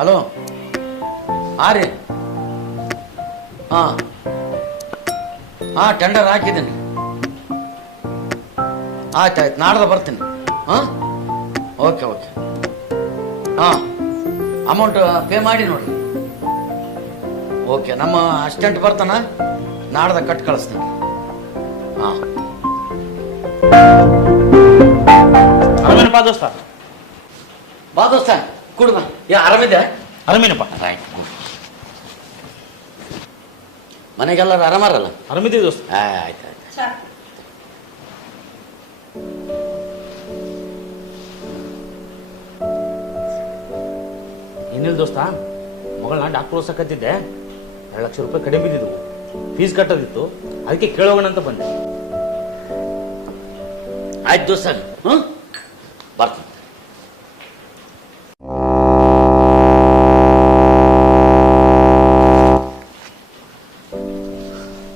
Hello, ಹಾಂ ರೀ. ಹಾಂ ಹಾಂ, ಟೆಂಡರ್ ಹಾಕಿದ್ದೀನಿ. ಆಯ್ತು ನಾಡ್ದು ಬರ್ತೀನಿ. ಹಾಂ, ಓಕೆ. ಹಾಂ, ಅಮೌಂಟ್ ಪೇ ಮಾಡಿ ನೋಡಿರಿ. ಓಕೆ, ನಮ್ಮ ಅಸಿಸ್ಟೆಂಟ್ ಬರ್ತಾನ, ನಾಡ್ದು ಕಟ್ ಕಳಿಸ್ತೀನಿ. ಹಾಂ, ಆರಾಮೇನಪ್ಪ ದೋಸ್ತ? ಬಾ ದೋಸ್ತ, ಕುಡ್ದ. ಆರಾಮಿದೆ? ಆರಾಮೇನಪ್ಪ. Right, good. ಮನೆಗೆಲ್ಲರೂ ಆರಾಮಾರಲ್ಲ? ಆರಾಮಿದ್ದೀವಿ ದೋಸ್ತ. ಆಯ್ತು. ಏನಿಲ್ಲ ದೋಸ್ತ, ಮಗಳನ್ನ ಡಾಕ್ಟರ್ ಓದ್ಸಕತ್ತಿದ್ದೆ. 2 ಲಕ್ಷ ರೂಪಾಯಿ ಕಡಿಮೆ ಬಿದ್ದಿದ್ವು, ಫೀಸ್ ಕಟ್ಟೋದಿತ್ತು, ಅದಕ್ಕೆ ಕೇಳೋಣ ಅಂತ ಬಂದೆ. ಆಯ್ತು ದೋಸ್ತ, ಬರ್ತೀನಿ.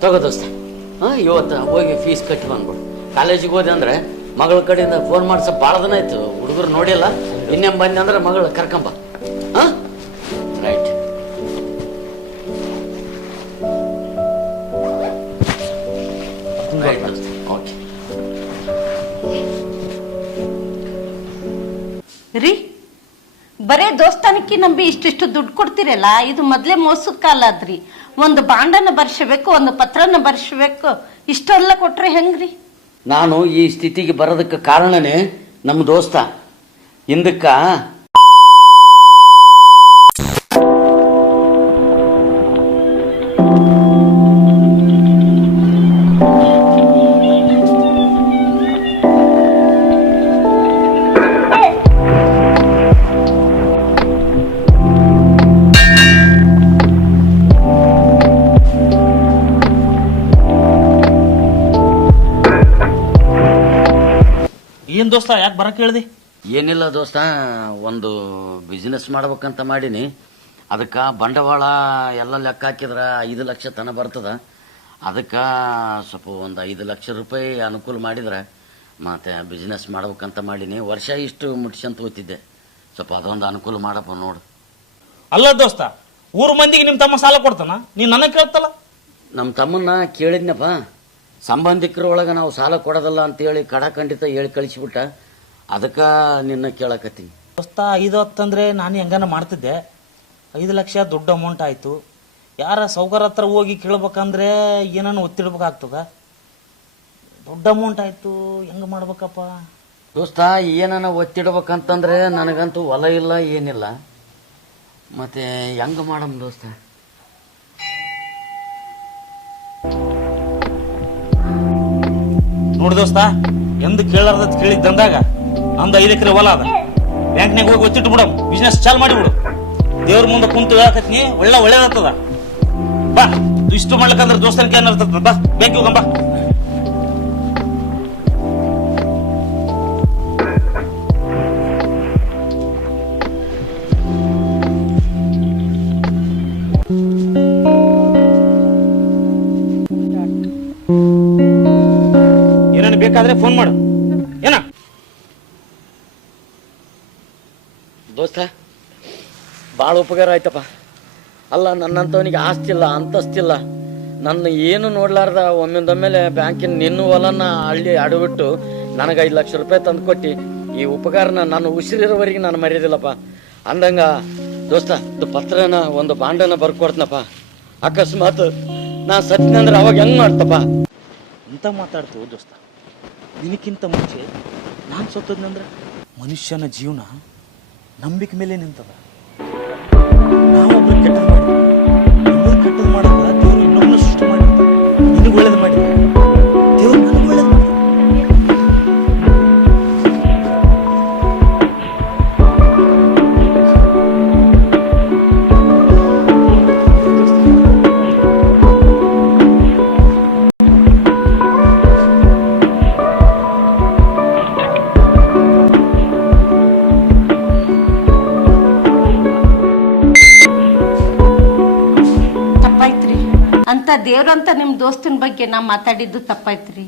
ತಗೋ ದೋಸ್ತ. ಇವತ್ತು ಹೋಗಿ ಫೀಸ್ ಕಟ್ಟಿ ಬಂದ್ಬಿಡು. ಕಾಲೇಜಿಗೆ ಹೋದೆ ಅಂದ್ರೆ ಮಗಳ ಕಡೆಯಿಂದ ಫೋನ್ ಮಾಡ್ಸ ಭಾಳ ದಿನ ಆಯ್ತು, ಹುಡುಗರು ನೋಡಿಲ್ಲ. ಇನ್ನೇನು ಬಂದೆ ಅಂದ್ರೆ ಮಗಳು ಕರ್ಕೊಂಬ. ಹಾಂ, ರೈಟ್. ಓಕೆ ರೀ, ಬರೇ ದೋಸ್ತಾನಕ್ಕೆ ನಂಬಿ ಇಷ್ಟಿಷ್ಟು ದುಡ್ಡು ಕೊಡ್ತಿರಲ್ಲ, ಇದು ಮೊದ್ಲೇ ಮೋಸದ ಕಾಲ ಆದ್ರಿ. ಒಂದು ಬಾಂಡನ್ನ ಬರ್ಸಬೇಕು, ಒಂದು ಪತ್ರನ ಬರ್ಸಬೇಕು, ಇಷ್ಟೆಲ್ಲ ಕೊಟ್ರೆ ಹೆಂಗ್ರಿ? ನಾನು ಈ ಸ್ಥಿತಿಗೆ ಬರೋದಕ್ಕೆ ಕಾರಣನೇ ನಮ್ಮ ದೋಸ್ತ. ಹಿಂದಕ್ಕ ಏನ್ ದೋಸ್ತ, ಯಾಕೆ ಬರಕ್ಕೆ ಹೇಳ್ದಿ? ಏನಿಲ್ಲ ದೋಸ್ತ, ಒಂದು ಬಿಸ್ನೆಸ್ ಮಾಡ್ಬೇಕಂತ ಮಾಡೀನಿ. ಅದಕ್ಕೆ ಬಂಡವಾಳ ಎಲ್ಲ ಲೆಕ್ಕ ಹಾಕಿದ್ರೆ 5 ಲಕ್ಷ ತನ ಬರ್ತದ. ಅದಕ್ಕೆ ಸ್ವಲ್ಪ ಒಂದು 5 ಲಕ್ಷ ರೂಪಾಯಿ ಅನುಕೂಲ ಮಾಡಿದ್ರೆ ಮತ್ತೆ ಬಿಸ್ನೆಸ್ ಮಾಡ್ಬೇಕಂತ ಮಾಡೀನಿ. ವರ್ಷ ಇಷ್ಟು ಮುಟ್ಸಂತ ಹೋಗ್ತಿದ್ದೆ, ಸ್ವಲ್ಪ ಅದೊಂದು ಅನುಕೂಲ ಮಾಡಪ್ಪ ನೋಡು. ಅಲ್ಲ ದೋಸ್ತ, ಊರ್ ಮಂದಿಗೆ ನಿಮ್ ತಮ್ಮ ಸಾಲ ಕೊಡ್ತಾನ, ನೀನ್ ನನಗೆ ಕೇಳ್ತಲ್ಲ? ನಮ್ಮ ತಮ್ಮನ್ನ ಕೇಳಿದ್ನಪ್ಪ, ಸಂಬಂಧಿಕರೊಳಗೆ ನಾವು ಸಾಲ ಕೊಡೋದಲ್ಲ ಅಂತೇಳಿ ಖಂಡಿತ ಹೇಳಿ ಕಳಿಸಿಬಿಟ್ಟ. ಅದಕ್ಕೆ ನಿನ್ನ ಕೇಳಕತ್ತೀನಿ. ದೋಸ್ತ, 5-10 ಅಂದ್ರೆ ನಾನು ಹೆಂಗನ ಮಾಡ್ತಿದ್ದೆ. 5 ಲಕ್ಷ ದೊಡ್ಡ ಅಮೌಂಟ್ ಆಯ್ತು. ಯಾರ ಸೌಕರ ಹತ್ರ ಹೋಗಿ ಕೇಳ್ಬೇಕಂದ್ರೆ ಏನನ್ನು ಒತ್ತಿಡ್ಬೇಕಾಗ್ತದ. ದೊಡ್ಡ ಅಮೌಂಟ್ ಆಯ್ತು, ಹೆಂಗ ಮಾಡ್ಬೇಕಪ್ಪ ದೋಸ್ತ? ಏನನ್ನ ಒತ್ತಿಡ್ಬೇಕಂತಂದ್ರೆ ನನಗಂತೂ ಹೊಲ ಇಲ್ಲ, ಏನಿಲ್ಲ. ಮತ್ತೆ ಹೆಂಗ ಮಾಡಮ್ ದೋಸ್ತ? ನೋಡಿ ದೋಸ್ತ, ಎಂದು ಕೇಳಾರ್ದ ಕೇಳಿದ್ದಂದಾಗ ನಮ್ದು 5 ಎಕರೆ ಹೊಲ ಅದ. ಬ್ಯಾಂಕ್ನಾಗ ಹೋಗಿ ಒತ್ತಿಟ್ಟು ಬಿಡಮ್, ಬಿಸ್ನೆಸ್ ಚಾಲ್ ಮಾಡಿಬಿಡು. ದೇವ್ರ ಮುಂದೆ ಕುಂತು ಹೇಳಕತ್ನಿ, ಒಳ್ಳೇದಾಗ್ತದ. ಬಾ, ಇಷ್ಟು ಮಾಡ್ಲಿಕ್ಕಂದ್ರೆ ದೋಸ್ತನಿಗೆ ಏನಿರ್ತದ? ಬಾ, ಬ್ಯಾಂಕ್ ಹೋಗಂಬ. ಏನಾನ ಬೇಕಾದ್ರೆ ಫೋನ್ ಮಾಡು. ಏನ ದೋಸ್ತ, ಭಾಳ ಉಪಕಾರ ಆಯ್ತಪ್ಪ. ಅಲ್ಲ, ನನ್ನಂಥವನಿಗೆ ಆಸ್ತಿಲ್ಲ, ಅಂತಸ್ತಿಲ್ಲ. ನನ್ನ ಏನು ನೋಡ್ಲಾರ್ದ ಒಮ್ಮಿಂದೊಮ್ಮೆಲೆ ಬ್ಯಾಂಕಿನ ನಿನ್ನ ಹೊಲನ ಹಳ್ಳಿ ಅಡವಿಟ್ಟು ನನಗೆ 5 ಲಕ್ಷ ರೂಪಾಯಿ ತಂದು ಕೊಟ್ಟು ಈ ಉಪಕಾರನ ನಾನು ಉಸಿರಿರೋವರೆಗೆ ನಾನು ಮರೆಯೋದಿಲ್ಲಪ್ಪ. ಅಂದಂಗ ದೋಸ್ತ, ಇದು ಪತ್ರನ ಒಂದು ಬಾಂಡನ ಬರ್ಕೊಡ್ತನಪ್ಪ. ಅಕಸ್ಮಾತ್ ನಾ ಸತ್ನಂದ್ರೆ ಅವಾಗ ಹೆಂಗ್ ಮಾಡ್ತಪ್ಪ? ಅಂತ ಮಾತಾಡ್ತು ದೋಸ್ತ. ನಿನಕ್ಕಿಂತ ಮುಂಚೆ ನಾನು ಸತ್ತದ್ನಂದ್ರೆ ಮನುಷ್ಯನ ಜೀವನ ನಂಬಿಕೆ ಮೇಲೆ ನಿಂತದ. ನಾವೊಬ್ರು ಕೆಟ್ಟದ್ ಮಾಡಿ ಕೆಟ್ಟದ್ ಮಾಡಲ್ಲ, ದೇವ್ರು ಇನ್ನೊಬ್ಬನ ಸೃಷ್ಟಿ ಮಾಡಿ ನಿನಗೆ ಒಳ್ಳೇದು ಮಾಡಿ ದೇವ್ರು ನನಗೆ ಒಳ್ಳೇದು ಮಾಡಿ. ಅಂತ ದೇವ್ರಂತ ನಿಮ್ಮ ದೋಸ್ತನ ಬಗ್ಗೆ ನಾ ಮಾತಾಡಿದ್ದು ತಪ್ಪಾಯ್ತ್ರಿ.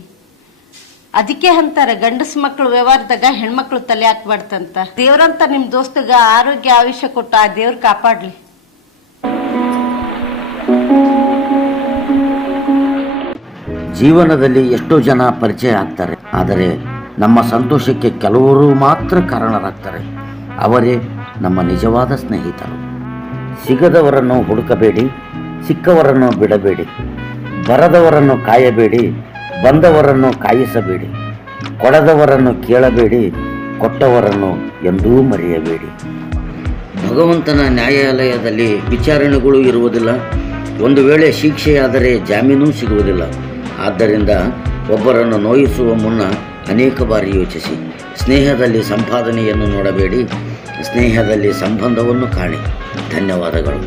ಅದಕ್ಕೆ ಅಂತಾರೆ ಗಂಡಸ ಮಕ್ಕಳು ವ್ಯವಹಾರದಾಗ ಹೆಣ್ಮಕ್ಳು ತಲೆ ಹಾಕ್ಬಾರ್ದಂತ. ದೇವ್ರಂತ ನಿಮ್ಮ ದೋಸ್ತಗ ಆರೋಗ್ಯ ಆಯುಷ್ಯ ಕೊಟ್ಟು ಆ ದೇವ್ರು ಕಾಪಾಡ್ಲಿ. ಜೀವನದಲ್ಲಿ ಎಷ್ಟೋ ಜನ ಪರಿಚಯ ಆಗ್ತಾರೆ, ಆದರೆ ನಮ್ಮ ಸಂತೋಷಕ್ಕೆ ಕೆಲವರು ಮಾತ್ರ ಕಾರಣರಾಗ್ತಾರೆ. ಅವರೇ ನಮ್ಮ ನಿಜವಾದ ಸ್ನೇಹಿತರು. ಸಿಗದವರನ್ನು ಹುಡುಕಬೇಡಿ, ಸಿಕ್ಕವರನ್ನು ಬಿಡಬೇಡಿ, ಬರದವರನ್ನು ಕಾಯಬೇಡಿ, ಬಂದವರನ್ನು ಕಾಯಿಸಬೇಡಿ, ಕೊಡದವರನ್ನು ಕೇಳಬೇಡಿ, ಕೊಟ್ಟವರನ್ನು ಎಂದೂ ಮರೆಯಬೇಡಿ. ಭಗವಂತನ ನ್ಯಾಯಾಲಯದಲ್ಲಿ ವಿಚಾರಣೆಗಳು ಇರುವುದಿಲ್ಲ. ಒಂದು ವೇಳೆ ಶಿಕ್ಷೆಯಾದರೆ ಜಾಮೀನು ಸಿಗುವುದಿಲ್ಲ. ಆದ್ದರಿಂದ ಒಬ್ಬರನ್ನು ನೋಯಿಸುವ ಮುನ್ನ ಅನೇಕ ಬಾರಿ ಯೋಚಿಸಿ. ಸ್ನೇಹದಲ್ಲಿ ಸಂಪಾದನೆಯನ್ನು ನೋಡಬೇಡಿ, ಸ್ನೇಹದಲ್ಲಿ ಸಂಬಂಧವನ್ನು ಕಾಣಿ. ಧನ್ಯವಾದಗಳು.